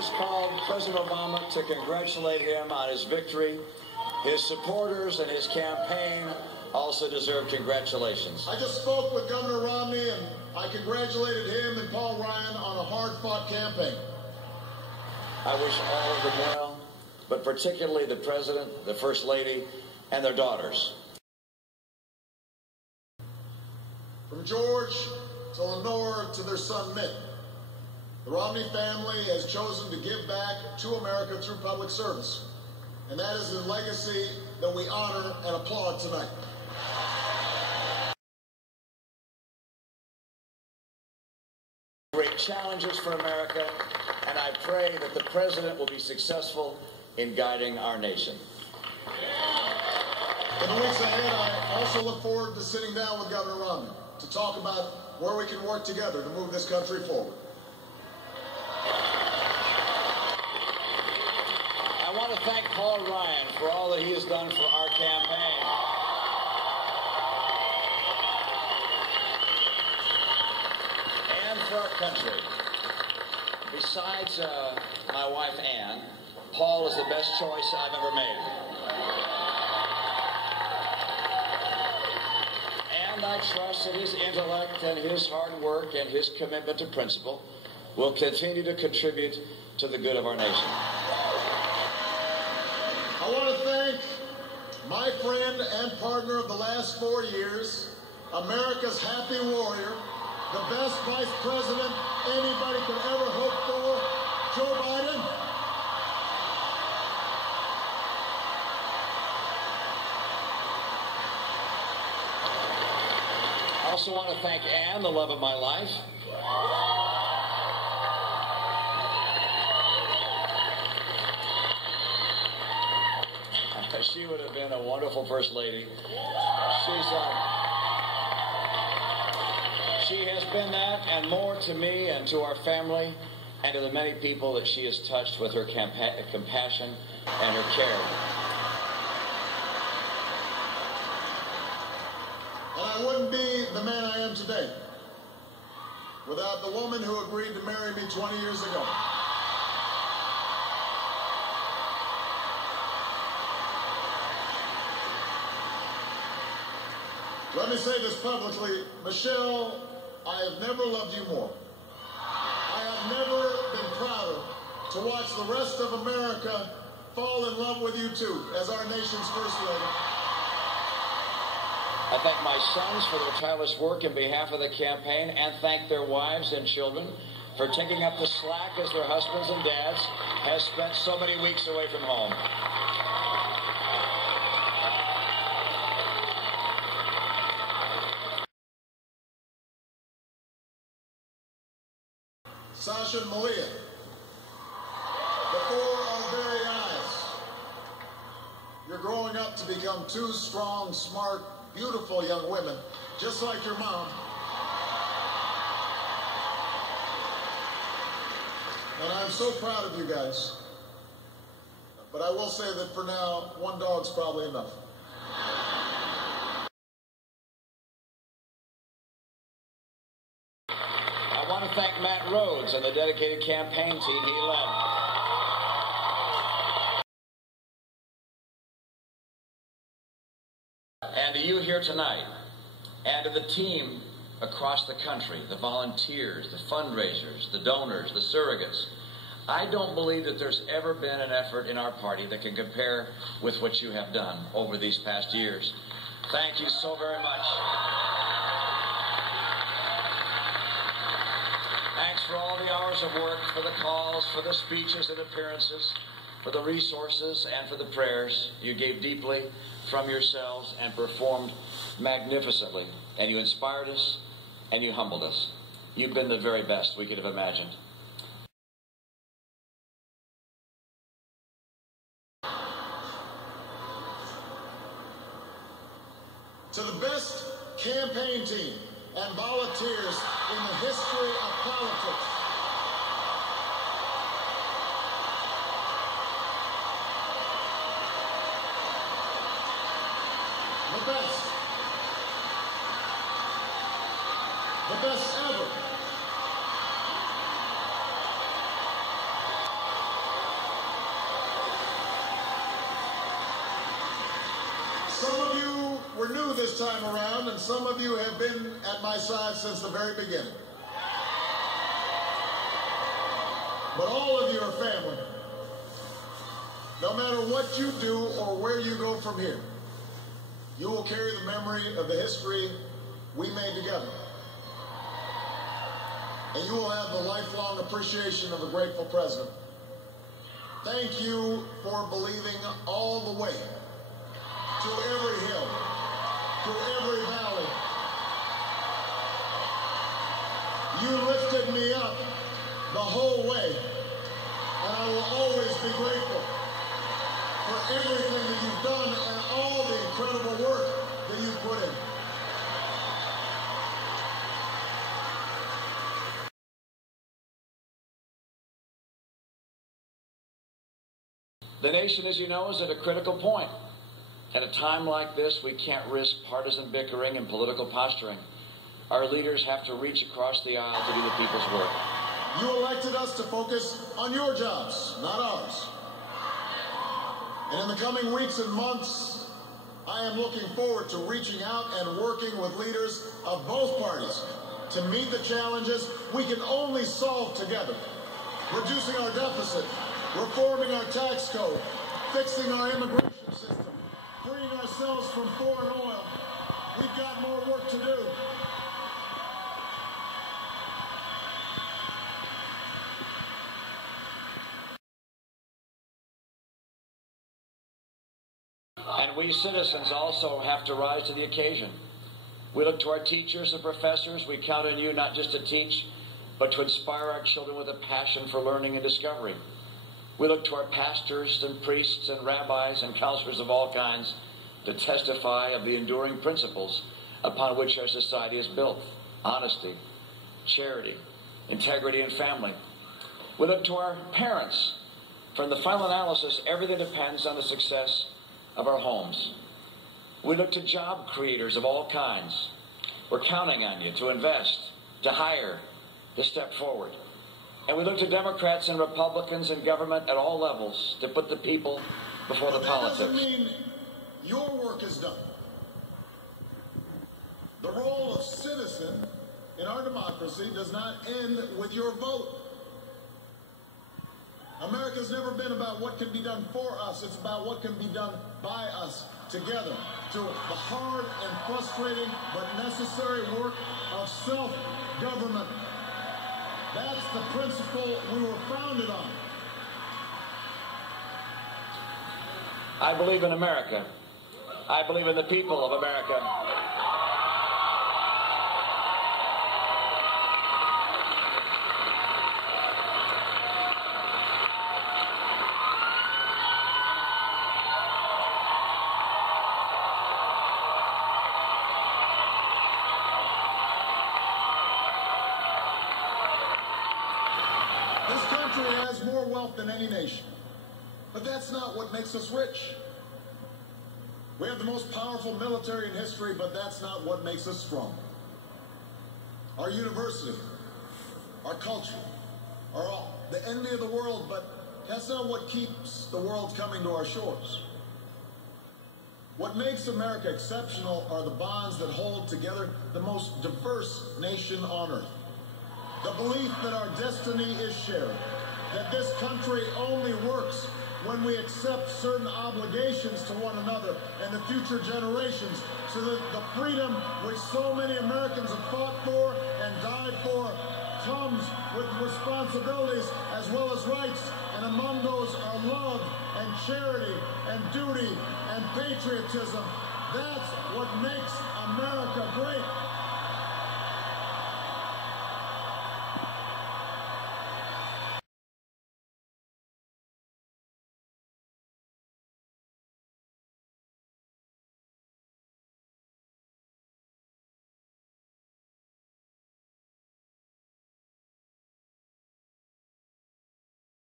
just called President Obama to congratulate him on his victory. His supporters and his campaign also deserve congratulations. I just spoke with Governor Romney, and I congratulated him and Paul Ryan on a hard-fought campaign. I wish all of them well, but particularly the President, the First Lady, and their daughters. From George to Lenore to their son Mitt, the Romney family has chosen to give back to America through public service. And that is the legacy that we honor and applaud tonight. Great challenges for America, and I pray that the President will be successful in guiding our nation. In the weeks ahead, I also look forward to sitting down with Governor Romney to talk about where we can work together to move this country forward. I want to thank Paul Ryan for all that he has done for our campaign. And for our country. Besides my wife, Ann, Paul is the best choice I've ever made. And I trust that his intellect and his hard work and his commitment to principle will continue to contribute to the good of our nation. I want to thank my friend and partner of the last 4 years, America's happy warrior, the best vice president anybody could ever hope for, Joe Biden. I also want to thank Ann, the love of my life. She would have been a wonderful First Lady. She has been that and more to me and to our family and to the many people that she has touched with her compassion and her care. And I wouldn't be the man I am today without the woman who agreed to marry me 20 years ago. Let me say this publicly, Michelle, I have never loved you more. I have never been prouder to watch the rest of America fall in love with you too, as our nation's First Lady. I thank my sons for their tireless work in behalf of the campaign and thank their wives and children for taking up the slack as their husbands and dads have spent so many weeks away from home. Sasha and Malia, before our very eyes, you're growing up to become two strong, smart, beautiful young women, just like your mom. And I'm so proud of you guys. But I will say that for now, one dog's probably enough. I want to thank Matt Rhodes and the dedicated campaign team he led. And to you here tonight, and to the team across the country, the volunteers, the fundraisers, the donors, the surrogates, I don't believe that there's ever been an effort in our party that can compare with what you have done over these past years. Thank you so very much. Thanks for all the hours of work, for the calls, for the speeches and appearances, for the resources, and for the prayers. You gave deeply from yourselves and performed magnificently. And you inspired us, and you humbled us. You've been the very best we could have imagined. To the best campaign team and volunteers in the history of politics, the best ever. we're new this time around, and some of you have been at my side since the very beginning. But all of you are family. No matter what you do or where you go from here, you will carry the memory of the history we made together. And you will have the lifelong appreciation of a grateful president. Thank you for believing all the way to every hill, to every valley. You lifted me up the whole way, and I will always be grateful for everything that you've done and all the incredible work that you've put in. The nation, as you know, is at a critical point. At a time like this, we can't risk partisan bickering and political posturing. Our leaders have to reach across the aisle to do the people's work. You elected us to focus on your jobs, not ours. And in the coming weeks and months, I am looking forward to reaching out and working with leaders of both parties to meet the challenges we can only solve together. Reducing our deficit, reforming our tax code, fixing our immigration system, freeing ourselves from foreign oil. We've got more work to do. And we citizens also have to rise to the occasion. We look to our teachers and professors. We count on you not just to teach, but to inspire our children with a passion for learning and discovery. We look to our pastors and priests and rabbis and counselors of all kinds to testify of the enduring principles upon which our society is built: honesty, charity, integrity, and family. We look to our parents. For in the final analysis, everything depends on the success of our homes. We look to job creators of all kinds. We're counting on you to invest, to hire, to step forward. And we look to Democrats and Republicans in government at all levels to put the people before the politics. That doesn't mean your work is done. The role of citizen in our democracy does not end with your vote. America's never been about what can be done for us. It's about what can be done by us together to the hard and frustrating but necessary work of self-government. That's the principle we were founded on. I believe in America. I believe in the people of America. This country has more wealth than any nation, but that's not what makes us rich. We have the most powerful military in history, but that's not what makes us strong. Our university, our culture, are all the envy of the world, but that's not what keeps the world coming to our shores. What makes America exceptional are the bonds that hold together the most diverse nation on earth. The belief that our destiny is shared, that this country only works when we accept certain obligations to one another and the future generations, so that the freedom which so many Americans have fought for and died for comes with responsibilities as well as rights, and among those are love and charity and duty and patriotism. That's what makes America great.